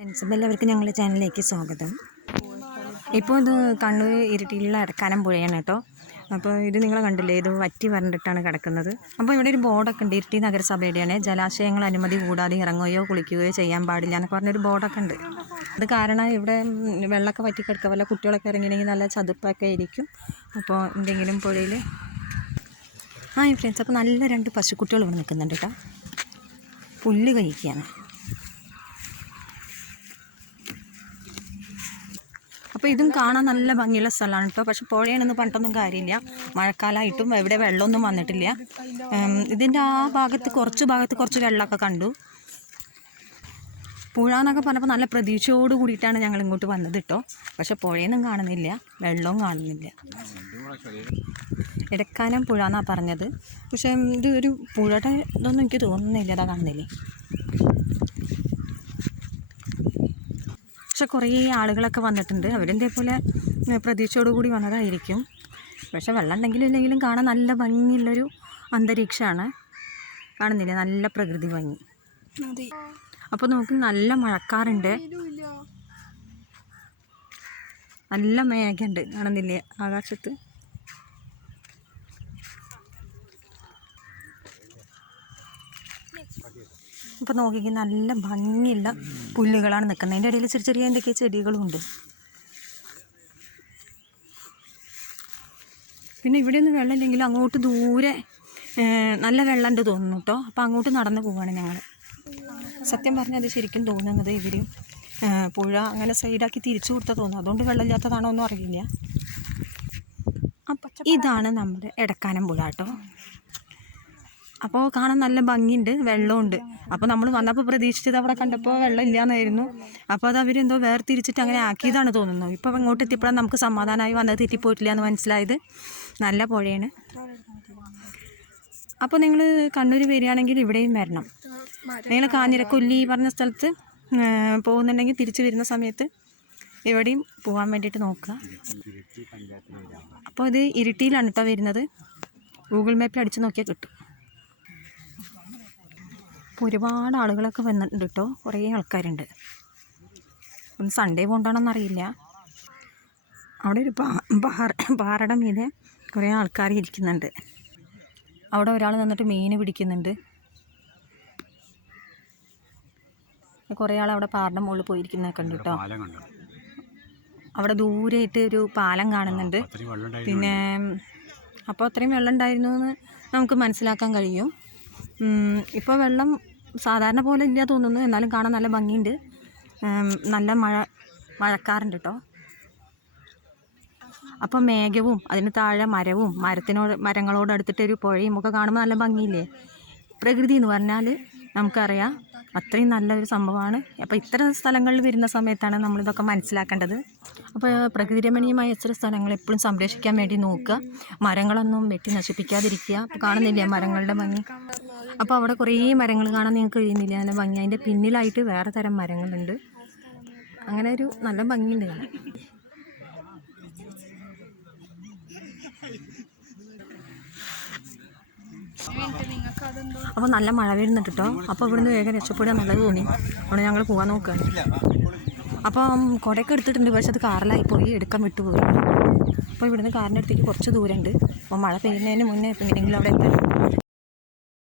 Friends എല്ലാവർക്കും ഞങ്ങളുടെ ചാനലിലേക്ക് സ്വാഗതം. ഇപ്പോൾ ഇത് കണ്ണൂർ ഇരിട്ടിയിലുള്ള എടക്കാനം പുഴയാണ് കേട്ടോ. അപ്പോൾ ഇത് നിങ്ങൾ കണ്ടില്ലേ, ഇത് വറ്റി വരണ്ടിട്ടാണ് കിടക്കുന്നത്. അപ്പോൾ ഇവിടെ ഒരു ബോർഡൊക്കെ ഉണ്ട്, ഇരിട്ടി നഗരസഭയുടെയാണ്. ജലാശയങ്ങൾ അനുമതി കൂടാതെ ഇറങ്ങുകയോ കുളിക്കുകയോ ചെയ്യാൻ പാടില്ല എന്നൊക്കെ പറഞ്ഞൊരു ബോർഡൊക്കെ ഉണ്ട്. അത് കാരണം ഇവിടെ വെള്ളമൊക്കെ വറ്റി കിടക്കുക, വല്ല കുട്ടികളൊക്കെ ഇറങ്ങിയിട്ടുണ്ടെങ്കിൽ നല്ല ചതുപ്പൊക്കെ ആയിരിക്കും. അപ്പോൾ എന്തെങ്കിലും പുഴയിൽ ഫ്രണ്ട്സ്, അപ്പോൾ നല്ല 2 പശുക്കുട്ടികൾ ഇവിടെ നിൽക്കുന്നുണ്ട് കേട്ടോ, പുല്ല് കഴിക്കുകയാണ്. അപ്പോൾ ഇതും കാണാൻ നല്ല ഭംഗിയുള്ള സ്ഥലമാണ് കേട്ടോ. പക്ഷെ പുഴയാണെന്ന് പറഞ്ഞിട്ടൊന്നും കാര്യമില്ല, മഴക്കാലമായിട്ടും എവിടെ വെള്ളമൊന്നും വന്നിട്ടില്ല. ഇതിൻ്റെ ആ ഭാഗത്ത് കുറച്ച് വെള്ളമൊക്കെ കണ്ടു. പുഴ എന്നൊക്കെ പറഞ്ഞപ്പോൾ നല്ല പ്രതീക്ഷയോട് കൂടിയിട്ടാണ് ഞങ്ങൾ ഇങ്ങോട്ട് വന്നത് കേട്ടോ. പക്ഷെ പുഴയൊന്നും കാണുന്നില്ല, വെള്ളവും കാണുന്നില്ല. എടക്കാനം പുഴ എന്നാണ് പറഞ്ഞത്. പക്ഷേ ഇത് ഒരു പുഴയുടെ ഇതൊന്നും എനിക്ക് തോന്നുന്നില്ല, അതാ കാണുന്നില്ലേ. പക്ഷെ കുറേ ആളുകളൊക്കെ വന്നിട്ടുണ്ട്, അവരെന്തേപോലെ പ്രതീക്ഷയോടു കൂടി വന്നതായിരിക്കും. പക്ഷെ വെള്ളം ഉണ്ടെങ്കിലും ഇല്ലെങ്കിലും കാണാൻ നല്ല ഭംഗിയുള്ളൊരു അന്തരീക്ഷമാണ്. കാണുന്നില്ല, നല്ല പ്രകൃതി ഭംഗി. അപ്പോൾ നമുക്ക് നല്ല മഴക്കാറുണ്ട്, നല്ല മേഘമുണ്ട്, കാണുന്നില്ലേ ആകാശത്ത്. അപ്പോൾ നോക്കിക്കേ, നല്ല ഭംഗിയുള്ള പുല്ലുകളാണ് നിൽക്കുന്നത്. അതിൻ്റെ ഇടയിൽ ചെറിയ എന്തൊക്കെ ചെടികളും ഉണ്ട്. പിന്നെ ഇവിടെയൊന്നും വെള്ളമില്ലെങ്കിലും അങ്ങോട്ട് ദൂരെ നല്ല വെള്ളമുണ്ട് തോന്നുന്നു കേട്ടോ. അപ്പോൾ അങ്ങോട്ട് നടന്നു പോവുകയാണ് ഞങ്ങൾ. സത്യം പറഞ്ഞാൽ അത് ശരിക്കും തോന്നുന്നത് ഇവർ പുഴ അങ്ങനെ സൈഡാക്കി തിരിച്ചു കൊടുത്താൽ തോന്നുന്നു, അതുകൊണ്ട് വെള്ളമില്ലാത്തതാണോ ഒന്നും അറിയില്ല. ഇതാണ് നമ്മുടെ എടക്കാനം പുഴ കേട്ടോ. അപ്പോൾ കാണാൻ നല്ല ഭംഗിയുണ്ട്, വെള്ളമുണ്ട്. അപ്പോൾ നമ്മൾ വന്നപ്പോൾ പ്രതീക്ഷിച്ചത് അവിടെ കണ്ടപ്പോൾ വെള്ളം ഇല്ലയെന്നായിരുന്നു. അപ്പോൾ അത് അവരെന്തോ വേർതിരിച്ചിട്ട് അങ്ങനെ ആക്കിയതാണ് തോന്നുന്നു. ഇപ്പോൾ ഇങ്ങോട്ട് എത്തിയപ്പോഴാണ് നമുക്ക് സമാധാനമായി വന്നത്, തെറ്റിപ്പോയിട്ടില്ല എന്ന് മനസ്സിലായത്. നല്ല പുഴയാണ്. അപ്പോൾ നിങ്ങൾ കണ്ണൂർ വരികയാണെങ്കിൽ ഇവിടെയും വരണം. നിങ്ങൾ കാഞ്ഞിരക്കൊല്ലി പറഞ്ഞ സ്ഥലത്ത് പോകുന്നുണ്ടെങ്കിൽ തിരിച്ച് വരുന്ന സമയത്ത് ഇവിടെയും പോകാൻ വേണ്ടിയിട്ട് നോക്കുക. അപ്പോൾ ഇത് ഇരിട്ടിയിലാണ് കേട്ടോ വരുന്നത്. ഗൂഗിൾ മാപ്പിൽ അടിച്ച് നോക്കിയാൽ കിട്ടും. അപ്പോൾ ഒരുപാട് ആളുകളൊക്കെ വന്നിട്ടുണ്ട് കേട്ടോ, കുറേ ആൾക്കാരുണ്ട്. ഒന്ന് സൺഡേ പോകണ്ടാണെന്നറിയില്ല. അവിടെ ഒരു പാറയുടെ മീതെ കുറേ ആൾക്കാർ ഇരിക്കുന്നുണ്ട്. അവിടെ ഒരാൾ നിന്നിട്ട് മീൻ പിടിക്കുന്നുണ്ട്. കുറേ ആൾ അവിടെ പാറയുടെ മുകളിൽ പോയിരിക്കുന്നതൊക്കെ ഉണ്ട് കേട്ടോ. അവിടെ ദൂരെയായിട്ട് ഒരു പാലം കാണുന്നുണ്ട്. പിന്നെ അപ്പോൾ അത്രയും വെള്ളം ഉണ്ടായിരുന്നു എന്ന് നമുക്ക് മനസ്സിലാക്കാൻ കഴിയും. ഇപ്പോൾ വെള്ളം സാധാരണ പോലെ ഇല്ല തോന്നുന്നു, എന്നാലും കാണാൻ നല്ല ഭംഗിയുണ്ട്. നല്ല മഴക്കാറുണ്ട് കേട്ടോ. അപ്പോൾ മേഘവും അതിന് താഴെ മരവും മരങ്ങളോട് അടുത്തിട്ടൊരു പുഴയും ഒക്കെ കാണുമ്പോൾ നല്ല ഭംഗിയില്ലേ. പ്രകൃതി എന്ന് പറഞ്ഞാൽ നമുക്കറിയാം അത്രയും നല്ലൊരു സംഭവമാണ്. അപ്പോൾ ഇത്തരം സ്ഥലങ്ങളിൽ വരുന്ന സമയത്താണ് നമ്മളിതൊക്കെ മനസ്സിലാക്കേണ്ടത്. അപ്പോൾ പ്രകൃതിരമണീയമായ ഇത്തരം സ്ഥലങ്ങൾ എപ്പോഴും സംരക്ഷിക്കാൻ വേണ്ടി നോക്കുക, മരങ്ങളൊന്നും വെട്ടി നശിപ്പിക്കാതിരിക്കുക. അപ്പോൾ കാണുന്നില്ല മരങ്ങളുടെ ഭംഗി. അപ്പോൾ അവിടെ കുറേ മരങ്ങൾ കാണാൻ നിങ്ങൾക്ക് കഴിയുന്നില്ല, നല്ല ഭംഗി. അതിൻ്റെ പിന്നിലായിട്ട് വേറെ തരം മരങ്ങളുണ്ട്. അങ്ങനെ ഒരു നല്ല ഭംഗിയുണ്ട് കാണാൻ. അപ്പോൾ നല്ല മഴ വരുന്നുണ്ട് കേട്ടോ. അപ്പോൾ ഇവിടുന്ന് വേഗം രക്ഷപ്പെടുക നല്ലത് തോന്നി. അവിടെ ഞങ്ങൾ പോകാൻ നോക്കുകയാണ്. അപ്പം കുടയൊക്കെ എടുത്തിട്ടുണ്ട്, പക്ഷെ അത് കാറിലായി പോയി, എടുക്കാൻ വിട്ടുപോയി. അപ്പോൾ ഇവിടുന്ന് കാറിൻ്റെ അടുത്തേക്ക് കുറച്ച് ദൂരമുണ്ട്. അപ്പോൾ മഴ പെയ്യുന്നതിന് മുന്നേ എങ്ങനെയെങ്കിലും അവിടെ എത്താൻ